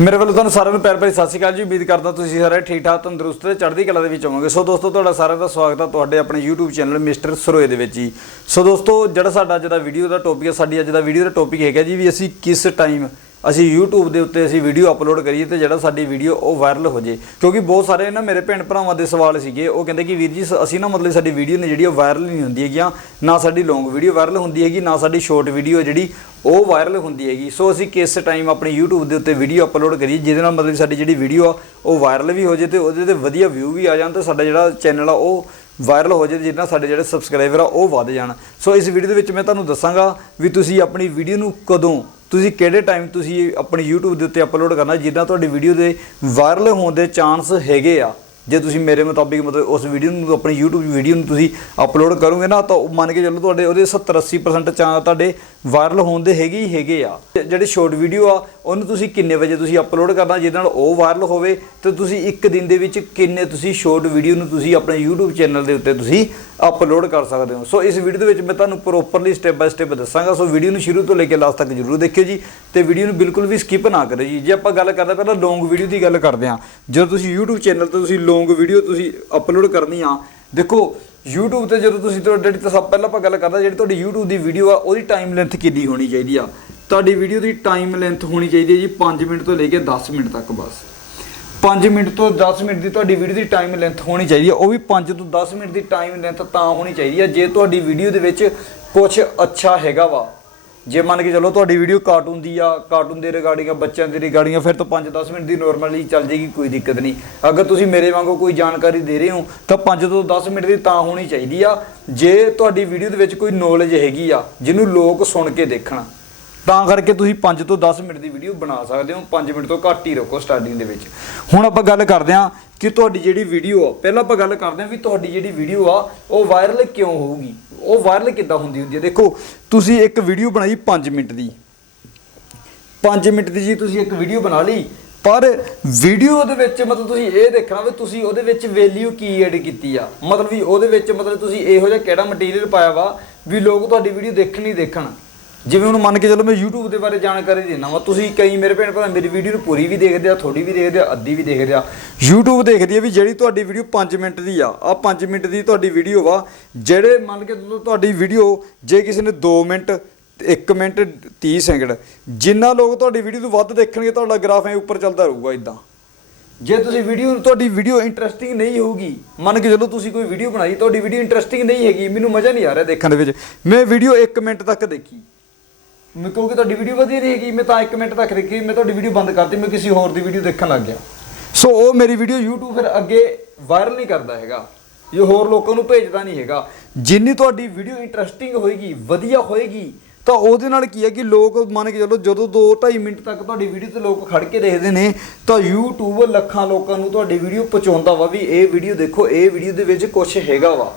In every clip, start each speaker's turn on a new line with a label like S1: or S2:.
S1: ਮੇਰੇ ਵੱਲੋਂ ਤੁਹਾਨੂੰ ਸਾਰਿਆਂ ਨੂੰ ਪਿਆਰ ਭਰੀ ਸਤਿ ਸ਼੍ਰੀ ਅਕਾਲ ਜੀ। ਉਮੀਦ ਕਰਦਾ ਤੁਸੀਂ ਸਾਰੇ ਠੀਕ ਠਾਕ, ਤੰਦਰੁਸਤ ਤੇ ਚੜ੍ਹਦੀ ਕਲਾ ਦੇ ਵਿੱਚ ਹੋਵੋਗੇ। ਸੋ ਦੋਸਤੋ, ਤੁਹਾਡਾ ਸਾਰਿਆਂ ਦਾ ਸਵਾਗਤ ਹੈ ਤੁਹਾਡੇ ਆਪਣੇ YouTube ਚੈਨਲ ਮਿਸਟਰ ਸਰੋਏ ਦੇ ਵਿੱਚ ਜੀ। ਸੋ ਦੋਸਤੋ, ਜਿਹੜਾ ਸਾਡਾ ਅੱਜ ਦਾ ਵੀਡੀਓ ਦਾ ਟੌਪਿਕ ਹੈ, ਸਾਡੀ ਅੱਜ ਦਾ ਵੀਡੀਓ ਦਾ ਟੌਪਿਕ ਹੈਗਾ ਜੀ ਵੀ ਅਸੀਂ ਕਿਸ ਟਾਈਮ ਅਸੀਂ YouTube ਦੇ ਉੱਤੇ ਅਸੀਂ ਵੀਡੀਓ ਅਪਲੋਡ ਕਰੀਏ ਤੇ ਜਿਹੜਾ ਸਾਡੀ ਵੀਡੀਓ ਉਹ ਵਾਇਰਲ ਹੋ ਜੇ। ਕਿਉਂਕਿ ਬਹੁਤ ਸਾਰੇ ਨਾ ਮੇਰੇ ਭੈਣ ਭਰਾਵਾਂ ਦੇ ਸਵਾਲ ਸੀਗੇ, ਉਹ ਕਹਿੰਦੇ ਕਿ ਵੀਰ ਜੀ ਅਸੀਂ ਨਾ ਮਤਲਬ ਸਾਡੀ ਵੀਡੀਓ ਨੇ ਜਿਹੜੀ ਉਹ ਵਾਇਰਲ ਨਹੀਂ ਹੁੰਦੀ ਹੈਗੀਆਂ ਨਾ ਸਾਡੀ ਲੌਂਗ ਵੀਡੀਓ ਵਾਇਰਲ ਹੁੰਦੀ ਹੈਗੀ, ਨਾ ਸਾਡੀ ਸ਼ਾਰਟ ਵੀਡੀਓ ਜਿਹੜੀ ਉਹ ਵਾਇਰਲ ਹੁੰਦੀ ਹੈਗੀ। ਸੋ ਅਸੀਂ ਕਿਸ ਟਾਈਮ ਆਪਣੀ YouTube ਦੇ ਉੱਤੇ ਵੀਡੀਓ ਅਪਲੋਡ ਕਰੀਏ, ਜਿਹਦੇ ਨਾਲ ਮਤਲਬ ਸਾਡੀ ਜਿਹੜੀ ਵੀਡੀਓ ਆ, ਉਹ ਵਾਇਰਲ ਵੀ ਹੋ ਜੇ ਤੇ ਉਹਦੇ ਤੇ ਵਧੀਆ ਵਿਊ ਵੀ ਆ ਜਾਣ ਤੇ ਸਾਡਾ ਜਿਹੜਾ ਚੈਨਲ ਆ, ਉਹ ਵਾਇਰਲ ਹੋ ਜੇ ਜਿਹਦੇ ਨਾਲ ਸਾਡੇ ਜਿਹੜੇ ਸਬਸਕ੍ਰਾਈਬਰ ਆ, ਉਹ ਵੱਧ ਜਾਣ। ਸੋ ਇਸ ਵੀਡੀਓ ਦੇ ਵਿੱਚ ਮੈਂ ਤੁਹਾਨੂੰ ਦੱਸਾਂਗਾ ਵੀ ਤੁਸੀਂ ਆਪਣੀ ਵੀਡੀਓ ਨੂੰ ਕਦੋਂ ਤੁਸੀਂ ਕਿਹੜੇ ਟਾਈਮ ਤੁਸੀਂ ਆਪਣੀ YouTube ਦੇ ਉੱਤੇ ਅਪਲੋਡ ਕਰਨਾ, ਜਿੱਦਾਂ ਤੁਹਾਡੀ ਵੀਡੀਓ ਦੇ ਵਾਇਰਲ ਹੋਣ ਦੇ ਚਾਂਸ ਹੈਗੇ ਆ, ਜੇ ਤੁਸੀਂ ਮੇਰੇ ਮੁਤਾਬਿਕ ਮਤਲਬ ਉਸ ਵੀਡੀਓ ਨੂੰ, ਆਪਣੀ YouTube ਵੀਡੀਓ ਨੂੰ ਤੁਸੀਂ ਅਪਲੋਡ ਕਰੋਗੇ ਨਾ, ਤਾਂ ਉਹ ਮੰਨ ਕੇ ਚੱਲੋ ਤੁਹਾਡੇ ਉਹਦੇ 70 80% ਚਾਂਸ ਤੁਹਾਡੇ ਵਾਇਰਲ ਹੋਣ ਦੇ ਹੈਗੇ ਹੀ ਹੈਗੇ ਆ। ਤੇ ਜਿਹੜੇ ਸ਼ਾਰਟ ਵੀਡੀਓ ਆ ਉਹਨੂੰ ਤੁਸੀਂ ਕਿੰਨੇ ਵਜੇ ਤੁਸੀਂ ਅਪਲੋਡ ਕਰਨਾ ਜਿਹਦੇ ਨਾਲ ਉਹ ਵਾਇਰਲ ਹੋਵੇ ਤੇ ਤੁਸੀਂ ਇੱਕ ਦਿਨ ਦੇ ਵਿੱਚ ਕਿੰਨੇ ਤੁਸੀਂ ਸ਼ਾਰਟ ਵੀਡੀਓ ਨੂੰ ਤੁਸੀਂ ਆਪਣੇ YouTube ਚੈਨਲ ਦੇ ਉੱਤੇ ਤੁਸੀਂ ਅਪਲੋਡ ਕਰ ਸਕਦੇ ਹੋ। ਸੋ ਇਸ ਵੀਡੀਓ ਦੇ ਵਿੱਚ ਮੈਂ ਤੁਹਾਨੂੰ ਪ੍ਰੋਪਰਲੀ ਸਟੈਪ ਬਾਈ ਸਟੈਪ ਦੱਸਾਂਗਾ। ਸੋ ਵੀਡੀਓ ਨੂੰ ਸ਼ੁਰੂ ਤੋਂ ਲੈ ਕੇ ਲਾਸਟ ਤੱਕ ਜਰੂਰ ਦੇਖਿਓ ਜੀ ਤੇ ਵੀਡੀਓ ਨੂੰ ਬਿਲਕੁਲ ਵੀ ਸਕਿਪ ਨਾ ਕਰਿਓ ਜੀ। ਜੇ ਆਪਾਂ ਗੱਲ ਕਰਦੇ ਹਾਂ ਪਹਿਲਾਂ ਲੌਂਗ ਵੀਡੀਓ ਦੀ ਗੱਲ ਕਰਦੇ ਹਾਂ। ਜਦੋਂ ਤੁਸੀਂ YouTube ਚੈਨਲ ਤੇ ਤੁਸੀਂ ਲੌਂਗ ਵੀਡੀਓ ਤੁਸੀਂ ਅਪਲੋਡ ਕਰਨੀ ਆ ਦੇਖੋ YouTube ਤੇ ਜਦੋਂ ਤੁਸੀਂ ਤੁਹਾਡੀ ਸਭ ਪਹਿਲਾਂ ਆਪਾਂ ਗੱਲ ਕਰਦੇ ਹਾਂ, ਜਿਹੜੀ ਤੁਹਾਡੀ YouTube ਦੀ ਵੀਡੀਓ ਆ ਉਹਦੀ ਟਾਈਮ ਲੈਂਥ ਕਿੰਨੀ ਹੋਣੀ ਚਾਹੀਦੀ ਆ? ਤੁਹਾਡੀ ਵੀਡੀਓ ਦੀ ਟਾਈਮ ਲੈਂਥ ਹੋਣੀ ਚਾਹੀਦੀ ਹੈ ਜੀ 5 ਮਿੰਟ ਤੋਂ ਲੈ ਕੇ 10 ਮਿੰਟ ਤੱਕ ਬਸ। 5 ਮਿੰਟ ਤੋਂ 10 ਮਿੰਟ ਦੀ ਤੁਹਾਡੀ ਵੀਡੀਓ ਦੀ ਟਾਈਮ ਲੈਂਥ ਹੋਣੀ ਚਾਹੀਦੀ ਹੈ। ਉਹ ਵੀ 5 ਤੋਂ 10 ਮਿੰਟ ਦੀ ਟਾਈਮ ਲੈਂਥ ਤਾਂ ਹੋਣੀ ਚਾਹੀਦੀ ਹੈ। ਜੇ ਤੁਹਾਡੀ ਵੀਡੀਓ ਦੇ ਵਿੱਚ ਕੁਝ ਅੱਛਾ ਹੈਗਾ ਵਾ, ਜੇ ਮੰਨ ਕੇ ਚੱਲੋ ਤੁਹਾਡੀ ਵੀਡੀਓ ਕਾਰਟੂਨ ਦੀ ਆ ਕਾਰਟੂਨ ਦੇ ਰਿਗਾਰਡਿੰਗ ਆ, ਬੱਚਿਆਂ ਦੀ ਰਿਗਾਰਡਿੰਗ ਆ, ਫਿਰ ਤਾਂ 5-10 ਮਿੰਟ ਦੀ ਨੋਰਮਲੀ ਚੱਲ ਜੇਗੀ ਕੋਈ ਦਿੱਕਤ ਨਹੀਂ। ਅਗਰ ਤੁਸੀਂ ਮੇਰੇ ਵਾਂਗੂ ਕੋਈ ਜਾਣਕਾਰੀ ਦੇ ਰਹੇ ਹੋ, ਤਾਂ 5 ਤੋਂ 10 ਮਿੰਟ ਦੀ ਤਾਂ ਹੋਣੀ ਚਾਹੀਦੀ ਆ। ਜੇ ਤੁਹਾਡੀ ਵੀਡੀਓ ਦੇ ਵਿੱਚ ਕੋਈ ਨੌਲੇਜ ਹੈਗੀ ਆ, ਜਿਹਨੂੰ ਲੋਕ ਸੁਣ ਕੇ ਦੇਖਣ ਤਾਂ ਕਰਕੇ ਤੁਸੀਂ 5 ਤੋਂ 10 ਮਿੰਟ ਦੀ ਵੀਡੀਓ ਬਣਾ ਸਕਦੇ ਹੋ। 5 ਮਿੰਟ ਤੋਂ ਘੱਟ ਹੀ ਰੱਖੋ ਸਟਾਰਟਿੰਗ ਦੇ ਵਿੱਚ। ਹੁਣ ਆਪਾਂ ਗੱਲ ਕਰਦੇ ਹਾਂ ਕਿ ਤੁਹਾਡੀ ਜਿਹੜੀ ਵੀਡੀਓ ਆ, ਪਹਿਲਾਂ ਆਪਾਂ ਗੱਲ ਕਰਦੇ ਹਾਂ ਵੀ ਤੁਹਾਡੀ ਜਿਹੜੀ ਵੀਡੀਓ ਆ, ਉਹ ਵਾਇਰਲ ਕਿਉਂ ਹੋਊਗੀ? ਉਹ ਵਾਇਰਲ ਕਿੱਦਾਂ ਹੁੰਦੀ ਹੁੰਦੀ ਹੈ? ਦੇਖੋ, ਤੁਸੀਂ ਇੱਕ ਵੀਡੀਓ ਬਣਾਈ 5 ਮਿੰਟ ਦੀ। 5 ਮਿੰਟ ਦੀ ਜੀ ਤੁਸੀਂ ਇੱਕ ਵੀਡੀਓ ਬਣਾ ਲਈ, ਪਰ ਵੀਡੀਓ ਦੇ ਵਿੱਚ ਮਤਲਬ ਤੁਸੀਂ ਇਹ ਦੇਖਣਾ ਵੀ ਤੁਸੀਂ ਉਹਦੇ ਵਿੱਚ ਵੈਲਿਊ ਕੀ ਐਡ ਕੀਤੀ ਆ? ਮਤਲਬ ਵੀ ਉਹਦੇ ਵਿੱਚ ਮਤਲਬ ਤੁਸੀਂ ਇਹੋ ਜਿਹਾ ਕਿਹੜਾ ਮਟੀਰੀਅਲ ਪਾਇਆ ਵਾ ਵੀ ਲੋਕ ਤੁਹਾਡੀ ਵੀਡੀਓ ਦੇਖਣ ਹੀ ਦੇਖਣ। ਜਿਵੇਂ ਹੁਣ ਮੰਨ ਕੇ ਚੱਲੋ ਮੈਂ YouTube ਦੇ ਬਾਰੇ ਜਾਣਕਾਰੀ ਦੇਣਾ ਵਾ, ਤੁਸੀਂ ਕਈ ਮੇਰੇ ਭੈਣ ਭਰਾ ਮੇਰੀ ਵੀਡੀਓ ਨੂੰ ਪੂਰੀ ਵੀ ਦੇਖਦੇ ਆ ਥੋੜੀ ਵੀ ਦੇਖਦੇ ਆ, ਅੱਧੀ ਵੀ ਦੇਖਦੇ ਆ। YouTube ਦੇਖਦੀ ਆ ਵੀ ਜਿਹੜੀ ਤੁਹਾਡੀ ਵੀਡੀਓ 5 ਮਿੰਟ ਦੀ ਆ ਆ 5 ਮਿੰਟ ਦੀ ਤੁਹਾਡੀ ਵੀਡੀਓ ਵਾ, ਜਿਹੜੇ ਮੰਨ ਕੇ ਚੱਲੋ ਤੁਹਾਡੀ ਵੀਡੀਓ ਜੇ ਕਿਸੇ ਨੇ 2 ਮਿੰਟ 1 ਮਿੰਟ 30 ਸੈਕਿੰਡ ਜਿੰਨਾ ਲੋਕ ਤੁਹਾਡੀ ਵੀਡੀਓ ਨੂੰ ਵੱਧ ਦੇਖਣਗੇ, ਤੁਹਾਡਾ ਗ੍ਰਾਫ ਐ ਉੱਪਰ ਚੱਲਦਾ ਰਹੂਗਾ ਇਦਾਂ ਜੇ ਤੁਸੀਂ ਵੀਡੀਓ ਤੁਹਾਡੀ ਵੀਡੀਓ ਇੰਟਰਸਟਿੰਗ ਨਹੀਂ ਹੋਊਗੀ, ਮੰਨ ਕੇ ਚਲੋ ਤੁਸੀਂ ਕੋਈ ਵੀਡੀਓ ਬਣਾਈ, ਤੁਹਾਡੀ ਵੀਡੀਓ ਇੰਟਰਸਟਿੰਗ ਨਹੀਂ ਹੈਗੀ, ਮੈਨੂੰ ਮਜ਼ਾ ਨਹੀਂ ਆ ਰਿਹਾ ਦੇਖਣ ਦੇ ਵਿੱਚ। ਮੈਂ ਵੀਡੀਓ 1 ਮਿੰਟ ਤੱਕ ਦੇਖੀ। ਮੈਂ ਕਿਉਂਕਿ ਤੁਹਾਡੀ ਵੀਡੀਓ ਵਧੀਆ ਰਹੇਗੀ ਮੈਂ ਤਾਂ 1 ਮਿੰਟ ਤੱਕ ਦੇਖੀ, ਮੈਂ ਤੁਹਾਡੀ ਵੀਡੀਓ ਬੰਦ ਕਰਤੀ, ਮੈਂ ਕਿਸੇ ਹੋਰ ਦੀ ਵੀਡੀਓ ਦੇਖਣ ਲੱਗ ਗਿਆ। ਸੋ ਉਹ ਮੇਰੀ ਵੀਡੀਓ YouTube ਫਿਰ ਅੱਗੇ ਵਾਇਰਲ ਨਹੀਂ ਕਰਦਾ ਹੈਗਾ। ਇਹ ਹੋਰ ਲੋਕਾਂ ਨੂੰ ਭੇਜਦਾ ਨਹੀਂ ਹੈਗਾ। ਜਿੰਨੀ ਤੁਹਾਡੀ ਵੀਡੀਓ ਇੰਟਰਸਟਿੰਗ ਹੋਏਗੀ, ਵਧੀਆ ਹੋਏਗੀ, ਤਾਂ ਉਹਦੇ ਨਾਲ ਕੀ ਹੈ ਕਿ ਲੋਕ ਮੰਨ ਕੇ ਚੱਲੋ, ਜਦੋਂ 2-2.5 ਮਿੰਟ ਤੱਕ ਤੁਹਾਡੀ ਵੀਡੀਓ ਤੇ ਲੋਕ ਖੜ ਕੇ ਦੇਖਦੇ ਨੇ, ਤਾਂ YouTube ਲੱਖਾਂ ਲੋਕਾਂ ਨੂੰ ਤੁਹਾਡੀ ਵੀਡੀਓ ਪਹੁੰਚਾਉਂਦਾ ਵਾ ਵੀ ਇਹ ਵੀਡੀਓ ਦੇਖੋ, ਇਹ ਵੀਡੀਓ ਦੇ ਵਿੱਚ ਕੁਝ ਹੈਗਾ ਵਾ।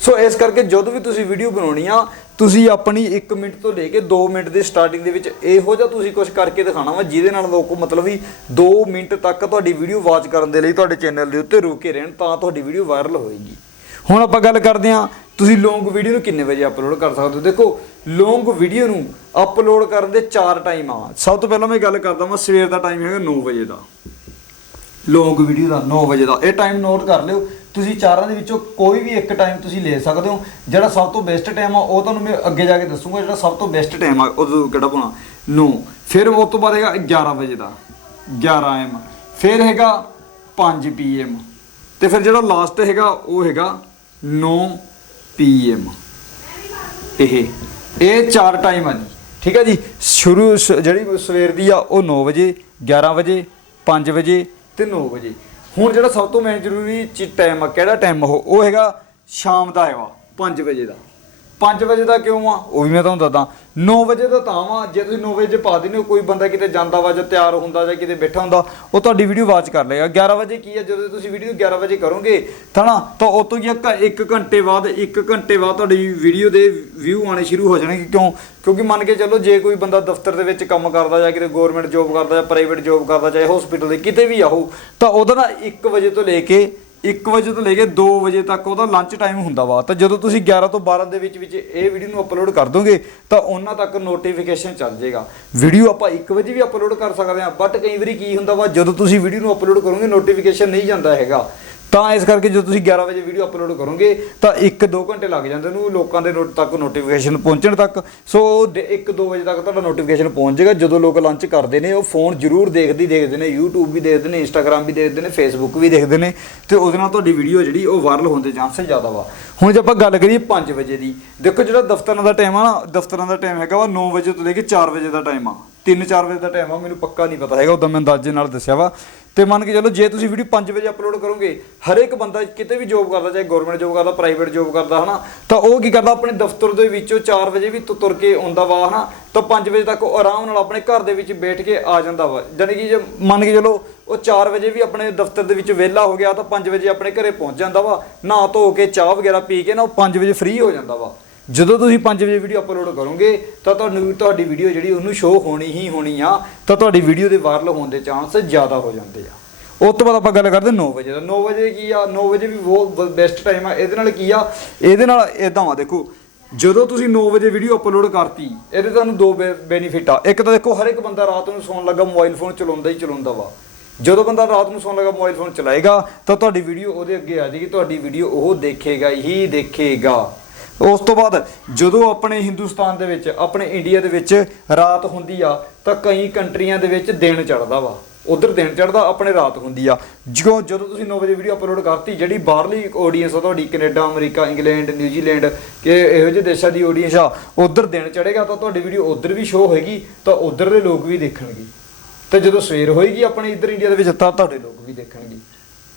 S1: ਸੋ ਇਸ ਕਰਕੇ ਜਦੋਂ ਵੀ ਤੁਸੀਂ ਵੀਡੀਓ ਬਣਾਉਣੀ ਆ ਤੁਸੀਂ ਆਪਣੀ 1 ਮਿੰਟ ਤੋਂ ਲੈ ਕੇ 2 ਮਿੰਟ ਦੇ ਸਟਾਰਟਿੰਗ ਦੇ ਵਿੱਚ ਇਹੋ ਜਿਹਾ ਤੁਸੀਂ ਕੁਝ ਕਰਕੇ ਦਿਖਾਣਾ ਵਾ, ਜਿਹਦੇ ਨਾਲ ਲੋਕ ਮਤਲਬ ਵੀ 2 ਮਿੰਟ ਤੱਕ ਤੁਹਾਡੀ ਵੀਡੀਓ ਵਾਚ ਕਰਨ ਦੇ ਲਈ ਤੁਹਾਡੇ ਚੈਨਲ ਦੇ ਉੱਤੇ ਰੁਕੇ ਰਹਿਣ, ਤਾਂ ਤੁਹਾਡੀ ਵੀਡੀਓ ਵਾਇਰਲ ਹੋਏਗੀ। ਹੁਣ ਆਪਾਂ ਗੱਲ ਕਰਦੇ ਹਾਂ, ਤੁਸੀਂ ਲੌਂਗ ਵੀਡੀਓ ਨੂੰ ਕਿੰਨੇ ਵਜੇ ਅਪਲੋਡ ਕਰ ਸਕਦੇ ਹੋ? ਦੇਖੋ ਲੌਂਗ ਵੀਡੀਓ ਨੂੰ ਅਪਲੋਡ ਕਰਨ ਦੇ ਚਾਰ ਟਾਈਮ ਆ। ਸਭ ਤੋਂ ਪਹਿਲਾਂ ਮੈਂ ਗੱਲ ਕਰਦਾ ਹਾਂ ਸਵੇਰ ਦਾ ਟਾਈਮ ਹੈਗਾ 9 ਵਜੇ ਦਾ। ਲੌਂਗ ਵੀਡੀਓ ਦਾ 9 ਵਜੇ ਦਾ। ਇਹ ਟਾਈਮ ਨੋਟ ਕਰ ਲਿਓ ਤੁਸੀਂ ਚਾਰਾਂ ਦੇ ਵਿੱਚੋਂ ਕੋਈ ਵੀ ਇੱਕ ਟਾਈਮ ਤੁਸੀਂ ਲੈ ਸਕਦੇ ਹੋ। ਜਿਹੜਾ ਸਭ ਤੋਂ ਬੈਸਟ ਟਾਈਮ ਆ, ਉਹ ਤੁਹਾਨੂੰ ਮੈਂ ਅੱਗੇ ਜਾ ਕੇ ਦੱਸੂਗਾ, ਜਿਹੜਾ ਸਭ ਤੋਂ ਬੈਸਟ ਟਾਈਮ ਆ ਉਹ ਕਿਹੜਾ ਪਾਉਣਾ? 9 ਫਿਰ ਉਸ ਤੋਂ ਬਾਅਦ ਹੈਗਾ 11 ਵਜੇ ਦਾ। 11 ਐਮ ਫਿਰ ਹੈਗਾ 5 ਪੀਐਮ ਤੇ ਫਿਰ ਜਿਹੜਾ ਲਾਸਟ ਹੈਗਾ, ਉਹ ਹੈਗਾ 9 ਪੀਐਮ ਇਹ ਇਹ ਚਾਰ ਟਾਈਮ ਆ ਜੀ। ਠੀਕ ਹੈ ਜੀ? ਸ਼ੁਰੂ ਸ- ਜਿਹੜੀ ਸਵੇਰ ਦੀ ਆ, ਉਹ 9 ਵਜੇ 11 ਵਜੇ 5 ਵਜੇ ਤੇ 9 ਵਜੇ। ਹੁਣ ਜਿਹੜਾ ਸਭ ਤੋਂ ਮੇਨ ਜ਼ਰੂਰੀ ਚੀ ਟਾਈਮ ਆ, ਕਿਹੜਾ ਟਾਈਮ ਉਹ? ਉਹ ਹੈਗਾ ਸ਼ਾਮ ਦਾ ਹੈਗਾ 5 ਵਜੇ ਦਾ। 5 ਵਜੇ ਦਾ ਕਿਉਂ ਆ? ਉਹ ਵੀ ਮੈਂ ਤੁਹਾਨੂੰ ਦੱਸਦਾ। 9 ਵਜੇ ਦਾ ਤਾਂ ਵਾ, ਜੇ ਤੁਸੀਂ 9 ਵਜੇ 'ਚ ਪਾ ਦਿੰਦੇ ਹੋ, ਕੋਈ ਬੰਦਾ ਕਿਤੇ ਜਾਂਦਾ ਵਾ ਜਾਂ ਤਿਆਰ ਹੁੰਦਾ ਜਾਂ ਕਿਤੇ ਬੈਠਾ ਹੁੰਦਾ, ਉਹ ਤੁਹਾਡੀ ਵੀਡੀਓ ਵਾਚ ਕਰ ਲਏਗਾ। 11 ਵਜੇ ਕੀ ਹੈ ਜਦੋਂ ਤੁਸੀਂ ਵੀਡੀਓ 11 ਵਜੇ ਕਰੋਗੇ, ਤਾਂ ਨਾ, ਤਾਂ ਉਹ ਤੋਂ ਕੀ 1 ਘੰਟੇ ਬਾਅਦ 1 ਘੰਟੇ ਬਾਅਦ ਤੁਹਾਡੀ ਵੀਡੀਓ ਦੇ ਵਿਊ ਆਣੇ ਸ਼ੁਰੂ ਹੋ ਜਾਣਗੇ। ਕਿਉਂ? ਕਿਉਂਕਿ ਮੰਨ ਕੇ ਚੱਲੋ, ਜੇ ਕੋਈ ਬੰਦਾ ਦਫ਼ਤਰ ਦੇ ਵਿੱਚ ਕੰਮ ਕਰਦਾ ਜਾਂ ਕਿਤੇ ਗਵਰਨਮੈਂਟ ਜੋਬ ਕਰਦਾ ਜਾਂ ਪ੍ਰਾਈਵੇਟ ਜੋਬ ਕਰਦਾ ਚਾਹੇ ਹਸਪੀਟਲ ਦੇ ਕਿਤੇ ਵੀ ਆਹੋ, ਤਾਂ ਉਹਦਾ ਨਾ 1 ਵਜੇ ਤੋਂ ਲੈ ਕੇ 1 ਵਜੇ ਤੋਂ ਲੈ ਕੇ 2 ਵਜੇ ਤੱਕ ਉਹਦਾ ਲੰਚ ਟਾਈਮ ਹੁੰਦਾ ਵਾ। ਤਾਂ ਜਦੋਂ ਤੁਸੀਂ 11 ਤੋਂ 12 ਦੇ ਵਿੱਚ ਵਿੱਚ ਇਹ ਵੀਡੀਓ ਨੂੰ ਅਪਲੋਡ ਕਰ ਦੋਗੇ, ਤਾਂ ਉਹਨਾਂ ਤੱਕ ਨੋਟੀਫਿਕੇਸ਼ਨ ਚੱਲ ਜਾਏਗਾ। ਵੀਡੀਓ ਆਪਾਂ 1 ਵਜੇ ਵੀ ਅਪਲੋਡ ਕਰ ਸਕਦੇ ਹਾਂ ਬਟ ਕਈ ਵਾਰੀ ਕੀ ਹੁੰਦਾ ਵਾ, ਜਦੋਂ ਤੁਸੀਂ ਵੀਡੀਓ ਨੂੰ ਅਪਲੋਡ ਕਰੋਗੇ ਨੋਟੀਫਿਕੇਸ਼ਨ ਨਹੀਂ ਜਾਂਦਾ ਹੈਗਾ। ਤਾਂ ਇਸ ਕਰਕੇ ਜਦੋਂ ਤੁਸੀਂ 11 ਵਜੇ ਵੀਡੀਓ ਅਪਲੋਡ ਕਰੋਗੇ, ਤਾਂ 1-2 ਘੰਟੇ ਲੱਗ ਜਾਂਦੇ ਨੂੰ ਲੋਕਾਂ ਦੇ ਨੋਟ ਤੱਕ ਨੋਟੀਫਿਕੇਸ਼ਨ ਪਹੁੰਚਣ ਤੱਕ। ਸੋ 1-2 ਵਜੇ ਤੱਕ ਤੁਹਾਡਾ ਨੋਟੀਫਿਕੇਸ਼ਨ ਪਹੁੰਚ ਜਾਏਗਾ। ਜਦੋਂ ਲੋਕ ਲੰਚ ਕਰਦੇ ਨੇ, ਉਹ ਫੋਨ ਜ਼ਰੂਰ ਦੇਖਦੀ ਦੇਖਦੇ ਨੇ, YouTube ਵੀ ਦੇਖਦੇ ਨੇ, Instagram ਵੀ ਦੇਖਦੇ ਨੇ, Facebook ਵੀ ਦੇਖਦੇ ਨੇ। ਤੇ ਉਹਦੇ ਨਾਲ ਤੁਹਾਡੀ ਵੀਡੀਓ ਜਿਹੜੀ, ਉਹ ਵਾਇਰਲ ਹੋਣ ਦੇ ਚਾਂਸ ਜ਼ਿਆਦਾ ਵਾ। ਹੁਣ ਜੇ ਆਪਾਂ ਗੱਲ ਕਰੀਏ 5 ਵਜੇ ਦੀ, ਦੇਖੋ ਜਿਹੜਾ ਦਫ਼ਤਰਾਂ ਦਾ ਟਾਈਮ ਆ ਨਾ, ਦਫ਼ਤਰਾਂ ਦਾ ਟਾਈਮ ਹੈਗਾ ਵਾ 9 ਵਜੇ ਤੋਂ ਲੈ ਕੇ 4 ਵਜੇ ਦਾ ਟਾਈਮ ਆ। 3-4 ਵਜੇ ਦਾ ਟਾਈਮ ਆ, ਮੈਨੂੰ ਪੱਕਾ ਨਹੀਂ ਪਤਾ ਹੈਗਾ ਉਦੋਂ ਮੈਂ ਅੰਦਾਜ਼ੇ ਨਾਲ ਦੱਸਿਆ ਵਾ। ਤੇ ਮੰਨ ਕੇ ਚਲੋ, ਜੇ ਤੁਸੀਂ ਵੀਡੀਓ 5 ਵਜੇ ਅਪਲੋਡ ਕਰੋਗੇ, ਹਰੇਕ ਬੰਦਾ ਕਿਤੇ ਵੀ ਜੋਬ ਕਰਦਾ, ਚਾਹੇ ਗਵਰਨਮੈਂਟ ਜੋਬ ਕਰਦਾ ਪ੍ਰਾਈਵੇਟ ਜੋਬ ਕਰਦਾ, ਹਨਾ, ਤਾਂ ਉਹ ਕੀ ਕਰਦਾ, ਆਪਣੇ ਦਫ਼ਤਰ ਦੇ ਵਿੱਚੋਂ 4 ਵਜੇ ਵੀ ਤੁਰ ਕੇ ਆਉਂਦਾ ਵਾ, ਹਨਾ, ਤਾਂ 5 ਵਜੇ ਤੱਕ ਉਹ ਆਰਾਮ ਨਾਲ ਆਪਣੇ ਘਰ ਦੇ ਵਿੱਚ ਬੈਠ ਕੇ ਆ ਜਾਂਦਾ ਵਾ। ਜਾਣੀ ਕਿ ਜੇ ਮੰਨ ਕੇ ਚਲੋ, ਉਹ 4 ਵਜੇ ਵੀ ਆਪਣੇ ਦਫ਼ਤਰ ਦੇ ਵਿੱਚ ਵਿਹਲਾ ਹੋ ਗਿਆ, ਤਾਂ 5 ਵਜੇ ਆਪਣੇ ਘਰੇ ਪਹੁੰਚ ਜਾਂਦਾ ਵਾ, ਨਹਾ ਧੋ ਕੇ ਚਾਹ ਵਗੈਰਾ ਪੀ ਕੇ ਨਾ ਉਹ 5 ਵਜੇ ਫ੍ਰੀ ਹੋ ਜਾਂਦਾ ਵਾ। ਜਦੋਂ ਤੁਸੀਂ 5 ਵਜੇ ਵੀਡੀਓ ਅਪਲੋਡ ਕਰੋਗੇ, ਤਾਂ ਤੁਹਾਨੂੰ, ਤੁਹਾਡੀ ਵੀਡੀਓ ਜਿਹੜੀ ਉਹਨੂੰ ਸ਼ੋਅ ਹੋਣੀ ਹੀ ਹੋਣੀ ਆ, ਤਾਂ ਤੁਹਾਡੀ ਵੀਡੀਓ ਦੇ ਵਾਇਰਲ ਹੋਣ ਦੇ ਚਾਂਸ ਜ਼ਿਆਦਾ ਹੋ ਜਾਂਦੇ ਆ। ਉਸ ਤੋਂ ਬਾਅਦ ਆਪਾਂ ਗੱਲ ਕਰਦੇ 9 ਵਜੇ ਦਾ। 9 ਵਜੇ ਕੀ ਆ? 9 ਵਜੇ ਵੀ ਬਹੁਤ ਬੈਸਟ ਟਾਈਮ ਆ। ਇਹਦੇ ਨਾਲ ਕੀ ਆ? ਇਹਦੇ ਨਾਲ ਇਦਾਂ ਆ ਦੇਖੋ, ਜਦੋਂ ਤੁਸੀਂ 9 ਵਜੇ ਵੀਡੀਓ ਅਪਲੋਡ ਕਰਤੀ, ਇਹਦੇ ਤੁਹਾਨੂੰ ਦੋ ਬੈਨੀਫਿਟ ਆ। ਇੱਕ ਤਾਂ ਦੇਖੋ, ਹਰ ਇੱਕ ਬੰਦਾ ਰਾਤ ਨੂੰ ਸੌਣ ਲੱਗਾ ਮੋਬਾਈਲ ਫੋਨ ਚਲਾਉਂਦਾ ਹੀ ਚਲਾਉਂਦਾ ਵਾ। ਜਦੋਂ ਬੰਦਾ ਰਾਤ ਨੂੰ ਸੌਣ ਲੱਗਾ ਮੋਬਾਈਲ ਫੋਨ ਚਲਾਏਗਾ, ਤਾਂ ਤੁਹਾਡੀ ਵੀਡੀਓ ਉਹਦੇ ਅੱਗੇ ਆ ਜਾਏਗੀ, ਤੁਹਾਡੀ ਵੀਡੀਓ ਉਹ ਦੇਖੇਗਾ ਹੀ ਦੇਖੇਗਾ। ਉਸ ਤੋਂ ਬਾਅਦ ਜਦੋਂ ਆਪਣੇ ਹਿੰਦੁਸਤਾਨ ਦੇ ਵਿੱਚ, ਆਪਣੇ ਇੰਡੀਆ ਦੇ ਵਿੱਚ ਰਾਤ ਹੁੰਦੀ ਆ, ਤਾਂ ਕਈ ਕੰਟਰੀਆਂ ਦੇ ਵਿੱਚ ਦਿਨ ਚੜਦਾ ਵਾ। ਉਧਰ ਦਿਨ ਚੜਦਾ ਆਪਣੇ ਰਾਤ ਹੁੰਦੀ ਆ। ਜਿਉਂ ਜਦੋਂ ਤੁਸੀਂ 9 ਵਜੇ ਵੀਡੀਓ ਅਪਲੋਡ ਕਰਤੀ, ਜਿਹੜੀ ਬਾਹਰਲੀ ਆਡੀਅנס ਆ ਤੁਹਾਡੀ, ਕੈਨੇਡਾ, ਅਮਰੀਕਾ, ਇੰਗਲੈਂਡ, ਨਿਊਜ਼ੀਲੈਂਡ, ਕਿ ਇਹੋ ਜਿਹੇ ਦੇਸ਼ਾਂ ਦੀ ਆਡੀਅנס ਆ, ਉਧਰ ਦਿਨ ਚੜੇਗਾ ਤਾਂ ਤੁਹਾਡੀ ਵੀਡੀਓ ਉਧਰ ਵੀ ਸ਼ੋਅ ਹੋਏਗੀ, ਤਾਂ ਉਧਰ ਦੇ ਲੋਕ ਵੀ ਦੇਖਣਗੇ। ਤੇ ਜਦੋਂ ਸਵੇਰ ਹੋਏਗੀ ਆਪਣੇ ਇੱਧਰ ਇੰਡੀਆ ਦੇ ਵਿੱਚ, ਤਾਂ ਤੁਹਾਡੇ ਲੋਕ ਵੀ ਦੇਖਣਗੇ।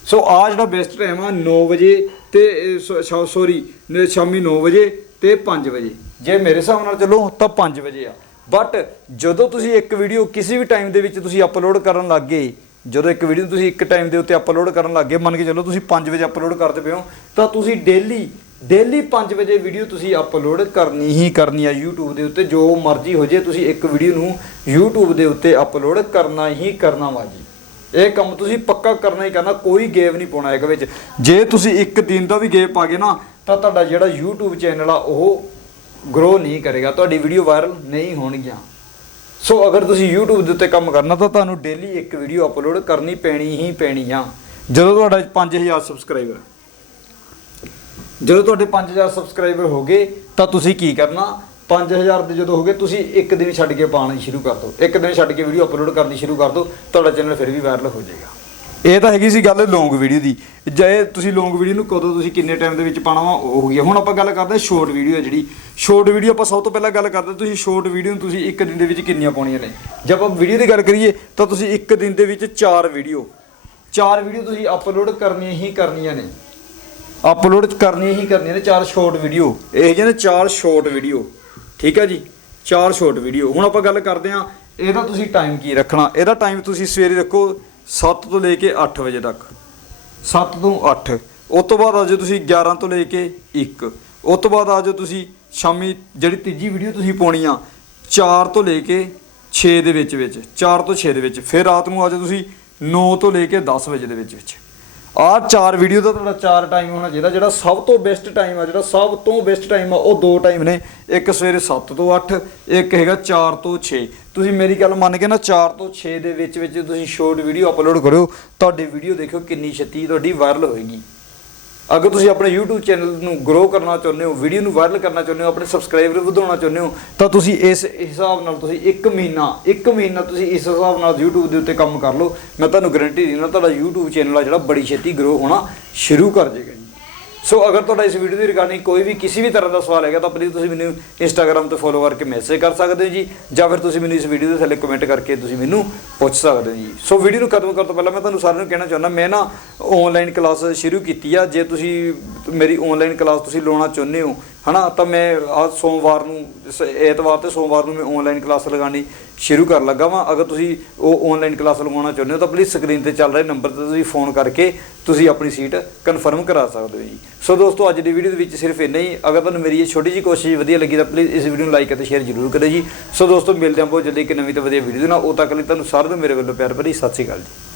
S1: ਸੋ ਆ ਜਿਹੜਾ ਬੈਸਟ ਟਾਈਮ ਆ 9 ਵਜੇ ਤੇ ਸੌਰੀ ਸ਼ਾਮੀ 9 ਵਜੇ ਤੇ 5 ਵਜੇ। ਜੇ ਮੇਰੇ ਹਿਸਾਬ ਨਾਲ ਚੱਲੋ ਤਾਂ 5 ਵਜੇ ਆ। ਬਟ ਜਦੋਂ ਤੁਸੀਂ ਇੱਕ ਵੀਡੀਓ ਕਿਸੇ ਵੀ ਟਾਈਮ ਦੇ ਵਿੱਚ ਤੁਸੀਂ ਅਪਲੋਡ ਕਰਨ ਲੱਗੇ ਜਦੋਂ ਇੱਕ ਵੀਡੀਓ ਤੁਸੀਂ ਇੱਕ ਟਾਈਮ ਦੇ ਉੱਤੇ ਅਪਲੋਡ ਕਰਨ ਲੱਗੇ ਮੰਨ ਕੇ ਚੱਲੋ ਤੁਸੀਂ 5 ਵਜੇ ਅਪਲੋਡ ਕਰਦੇ ਪਏ ਹੋ, ਤਾਂ ਤੁਸੀਂ ਡੇਲੀ ਡੇਲੀ 5 ਵਜੇ ਵੀਡੀਓ ਤੁਸੀਂ ਅਪਲੋਡ ਕਰਨੀ ਹੀ ਕਰਨੀ ਆ YouTube ਦੇ ਉੱਤੇ, ਜੋ ਮਰਜ਼ੀ ਹੋ ਜੇ ਤੁਸੀਂ ਇੱਕ ਵੀਡੀਓ ਨੂੰ YouTube ਦੇ ਉੱਤੇ ਅਪਲੋਡ ਕਰਨਾ ਹੀ ਕਰਨਾ ਵਾ ਜੀ। ਇਹ ਕੰਮ ਤੁਸੀਂ ਪੱਕਾ ਕਰਨਾ ਹੀ ਕਰਨਾ, ਕੋਈ ਗੇਪ ਨਹੀਂ ਪਾਉਣਾ ਇੱਕ ਵਿੱਚ। ਜੇ ਤੁਸੀਂ ਇੱਕ ਦਿਨ ਦਾ ਵੀ ਗੇਪ ਪਾ ਗਏ ਨਾ, ਤਾਂ ਤੁਹਾਡਾ ਜਿਹੜਾ YouTube ਚੈਨਲ ਆ, ਉਹ ਗਰੋ ਨਹੀਂ ਕਰੇਗਾ। ਤੁਹਾਡੀ ਵੀਡੀਓ ਵਾਇਰਲ ਨਹੀਂ ਹੋਣਗੀਆਂ। ਸੋ ਅਗਰ ਤੁਸੀਂ YouTube ਦੇ ਉੱਤੇ ਕੰਮ ਕਰਨਾ, ਤਾਂ ਤੁਹਾਨੂੰ ਡੇਲੀ ਇੱਕ ਵੀਡੀਓ ਅਪਲੋਡ ਕਰਨੀ ਪੈਣੀ ਹੀ ਪੈਣੀ ਆ। ਜਦੋਂ ਤੁਹਾਡਾ 5000 ਸਬਸਕ੍ਰਾਈਬਰ ਜਦੋਂ ਤੁਹਾਡੇ 5000 ਸਬਸਕ੍ਰਾਈਬਰ ਹੋ ਗਏ, ਤਾਂ ਤੁਸੀਂ ਕੀ ਕਰਨਾ? 5000 ਦੇ ਜਦੋਂ ਹੋ ਗਏ ਤੁਸੀਂ ਇੱਕ ਦਿਨ ਛੱਡ ਕੇ ਪਾਉਣਾ ਸ਼ੁਰੂ ਕਰ ਦਿਓ। ਇੱਕ ਦਿਨ ਛੱਡ ਕੇ ਵੀਡੀਓ ਅਪਲੋਡ ਕਰਨੀ ਸ਼ੁਰੂ ਕਰ ਦਿਓ, ਤੁਹਾਡਾ ਚੈਨਲ ਫਿਰ ਵੀ ਵਾਇਰਲ ਹੋ ਜਾਏਗਾ। ਇਹ ਤਾਂ ਹੈਗੀ ਸੀ ਗੱਲ ਲੌਂਗ ਵੀਡੀਓ ਦੀ। ਜੇ ਤੁਸੀਂ ਲੌਂਗ ਵੀਡੀਓ ਨੂੰ ਕਦੋਂ ਤੁਸੀਂ ਕਿੰਨੇ ਟਾਈਮ ਦੇ ਵਿੱਚ ਪਾਣਾ ਵਾ, ਉਹ ਹੋ ਗਿਆ ਹੁਣ ਆਪਾਂ ਗੱਲ ਕਰਦੇ ਹਾਂ ਸ਼ਾਰਟ ਵੀਡੀਓ ਜਿਹੜੀ। ਸ਼ਾਰਟ ਵੀਡੀਓ ਆਪਾਂ ਸਭ ਤੋਂ ਪਹਿਲਾਂ ਗੱਲ ਕਰਦੇ ਤੁਸੀਂ ਸ਼ਾਰਟ ਵੀਡੀਓ ਨੂੰ ਤੁਸੀਂ ਇੱਕ ਦਿਨ ਦੇ ਵਿੱਚ ਕਿੰਨੀਆਂ ਪਾਉਣੀਆਂ ਨੇ? ਜੇ ਆਪਾਂ ਵੀਡੀਓ ਦੀ ਗੱਲ ਕਰੀਏ, ਤਾਂ ਤੁਸੀਂ ਇੱਕ ਦਿਨ ਦੇ ਵਿੱਚ ਚਾਰ ਵੀਡੀਓ ਚਾਰ ਵੀਡੀਓ ਤੁਸੀਂ ਅਪਲੋਡ ਕਰਨੀਆਂ ਹੀ ਕਰਨੀਆਂ ਨੇ। ਅਪਲੋਡ ਕਰਨੀਆਂ ਹੀ ਕਰਨੀਆਂ ਨੇ ਚਾਰ ਸ਼ਾਰਟ ਵੀਡੀਓ ਇਹ ਜਿਹੇ ਨੇ ਚਾਰ ਸ਼ਾਰਟ ਵੀਡੀਓ ਠੀਕ ਹੈ ਜੀ, ਚਾਰ ਸ਼ਾਰਟ ਵੀਡੀਓ ਹੁਣ ਆਪਾਂ ਗੱਲ ਕਰਦੇ ਹਾਂ, ਇਹਦਾ ਤੁਸੀਂ ਟਾਈਮ ਕੀ ਰੱਖਣਾ? ਇਹਦਾ ਟਾਈਮ ਤੁਸੀਂ ਸਵੇਰੇ ਰੱਖੋ 7 ਤੋਂ ਲੈ ਕੇ 8 ਵਜੇ ਤੱਕ। 7 ਤੋਂ 8 ਉਸ ਤੋਂ ਬਾਅਦ ਆ ਜਾਓ ਤੁਸੀਂ 11 ਤੋਂ ਲੈ ਕੇ 1 ਉਸ ਤੋਂ ਬਾਅਦ ਆ ਜਾਓ ਤੁਸੀਂ ਸ਼ਾਮੀ ਜਿਹੜੀ ਤੀਜੀ ਵੀਡੀਓ ਤੁਸੀਂ ਪਾਉਣੀ ਆ 4 ਤੋਂ ਲੈ ਕੇ 6 ਦੇ ਵਿੱਚ ਵਿੱਚ 4 ਤੋਂ 6 ਦੇ ਵਿੱਚ। ਫਿਰ ਰਾਤ ਨੂੰ ਆ ਜਾਓ ਤੁਸੀਂ 9 ਤੋਂ ਲੈ ਕੇ 10 ਵਜੇ ਦੇ ਵਿੱਚ ਵਿੱਚ। ਆਹ ਚਾਰ ਵੀਡੀਓ ਦਾ ਤੁਹਾਡਾ ਚਾਰ ਟਾਈਮ ਹੋਣਾ ਚਾਹੀਦਾ, ਜਿਹੜਾ ਸਭ ਤੋਂ ਬੈਸਟ ਟਾਈਮ ਆ, ਜਿਹੜਾ ਸਭ ਤੋਂ ਬੈਸਟ ਟਾਈਮ ਆ, ਉਹ ਦੋ ਟਾਈਮ ਨੇ। ਇੱਕ ਸਵੇਰੇ 7 ਤੋਂ 8 ਇੱਕ ਹੈਗਾ 4 ਤੋਂ 6 ਤੁਸੀਂ ਮੇਰੀ ਗੱਲ ਮੰਨ ਕੇ ਨਾ 4 ਤੋਂ 6 ਦੇ ਵਿੱਚ ਵਿੱਚ ਤੁਸੀਂ ਸ਼ੋਰਟ ਵੀਡੀਓ ਅਪਲੋਡ ਕਰਿਓ, ਤੁਹਾਡੀ ਵੀਡੀਓ ਦੇਖਿਓ ਕਿੰਨੀ ਛੇਤੀ ਤੁਹਾਡੀ ਵਾਇਰਲ ਹੋਏਗੀ। ਅਗਰ ਤੁਸੀਂ ਆਪਣੇ YouTube ਚੈਨਲ ਨੂੰ ਗਰੋ ਕਰਨਾ ਚਾਹੁੰਦੇ ਹੋ ਵੀਡੀਓ ਨੂੰ ਵਾਇਰਲ ਕਰਨਾ ਚਾਹੁੰਦੇ ਹੋ, ਆਪਣੇ ਸਬਸਕ੍ਰਾਈਬਰ ਵਧਾਉਣਾ ਚਾਹੁੰਦੇ ਹੋ, ਤਾਂ ਤੁਸੀਂ ਇਸ ਹਿਸਾਬ ਨਾਲ ਤੁਸੀਂ 1 ਮਹੀਨਾ 1 ਮਹੀਨਾ ਤੁਸੀਂ ਇਸ ਹਿਸਾਬ ਨਾਲ YouTube ਦੇ ਉੱਤੇ ਕੰਮ ਕਰ ਲਓ। ਮੈਂ ਤੁਹਾਨੂੰ ਗਾਰੰਟੀ ਦਿੰਦਾ, ਤੁਹਾਡਾ YouTube ਚੈਨਲ ਆ ਜਿਹੜਾ ਬੜੀ ਛੇਤੀ ਗਰੋ ਹੋਣਾ ਸ਼ੁਰੂ ਕਰ ਜਾਏਗਾ ਜੀ। ਸੋ ਅਗਰ ਤੁਹਾਡਾ ਇਸ ਵੀਡੀਓ ਦੀ ਰਿਗਾਰਡਿੰਗ ਕੋਈ ਵੀ ਕਿਸੇ ਵੀ ਤਰ੍ਹਾਂ ਦਾ ਸਵਾਲ ਹੈਗਾ ਤਾਂ ਪਲੀਜ਼ ਤੁਸੀਂ ਮੈਨੂੰ ਇੰਸਟਾਗ੍ਰam ਤੇ ਫੋਲੋ ਕਰਕੇ ਮੈਸੇਜ ਕਰ ਸਕਦੇ ਹੋ ਜੀ, ਜਾਂ ਫਿਰ ਤੁਸੀਂ ਮੈਨੂੰ ਇਸ ਵੀਡੀਓ ਦੇ ਥੱਲੇ ਕਮੈਂਟ ਕਰਕੇ ਤੁਸੀਂ ਮੈਨੂੰ ਪੁੱਛ ਸਕਦੇ ਹੋ ਜੀ। ਸੋ ਵੀਡੀਓ ਨੂੰ ਖਤਮ ਕਰਨ ਤੋਂ ਪਹਿਲਾਂ ਮੈਂ ਤੁਹਾਨੂੰ ਸਾਰਿਆਂ ਨੂੰ ਕਹਿਣਾ ਚਾਹੁੰਦਾ, ਮੈਂ ਨਾ ਆਨਲਾਈਨ ਕਲਾਸ ਸ਼ੁਰੂ ਕੀਤੀ ਆ। ਜੇ ਤੁਸੀਂ ਮੇਰੀ ਆਨਲਾਈਨ ਕਲਾਸ ਤੁਸੀਂ ਲਾਉਣਾ ਚਾਹੁੰਦੇ ਹੋ ਹਨਾ, ਤਾਂ ਮੈਂ ਆ ਸੋਮਵਾਰ ਨੂੰ ਸ- ਐਤਵਾਰ ਤੇ ਸੋਮਵਾਰ ਨੂੰ ਮੈਂ ਆਨਲਾਈਨ ਕਲਾਸ ਲਗਾਉਣੀ ਸ਼ੁਰੂ ਕਰਨ ਲੱਗਾ ਵਾਂ। ਅਗਰ ਤੁਸੀਂ ਉਹ ਆਨਲਾਈਨ ਕਲਾਸ ਲਗਾਉਣਾ ਚਾਹੁੰਦੇ ਹੋ, ਤਾਂ ਪਲੀਜ਼ ਸਕਰੀਨ ਤੇ ਚੱਲ ਰਹੇ ਨੰਬਰ ਤੇ ਤੁਸੀਂ ਫੋਨ ਕਰਕੇ ਤੁਸੀਂ ਆਪਣੀ ਸੀਟ ਕਨਫਰਮ ਕਰਾ ਸਕਦੇ ਹੋ ਜੀ। ਸੋ ਦੋਸਤੋ, ਅੱਜ ਦੀ ਵੀਡੀਓ ਦੇ ਵਿੱਚ ਸਿਰਫ ਇੰਨਾ ਹੀ। ਅਗਰ ਤੁਹਾਨੂੰ ਮੇਰੀ ਇਹ ਛੋਟੀ ਜਿਹੀ ਕੋਸ਼ਿਸ਼ ਵਧੀਆ ਲੱਗੀ, ਤਾਂ ਪਲੀਜ਼ ਇਸ ਵੀਡੀਓ ਨੂੰ ਲਾਈਕ ਅਤੇ ਸ਼ੇਅਰ ਜ਼ਰੂਰ ਕਰਿਓ ਜੀ। ਸੋ ਦੋਸਤੋ, ਮਿਲਦੇ ਹਾਂ ਬਹੁਤ ਜਲਦੀ ਇੱਕ ਨਵੀਂ ਤੇ ਵਧੀਆ ਵੀਡੀਓ ਦੇ ਨਾਲ। ਉਹ ਤੱਕ ਲਈ ਤੁਹਾਨੂੰ ਸਾਰਿਆਂ ਨੂੰ ਮੇਰੇ ਵੱਲੋਂ ਪਿਆਰ ਭਰੀ ਸਤਿ ਸ਼੍ਰੀ ਅਕਾਲ ਜੀ।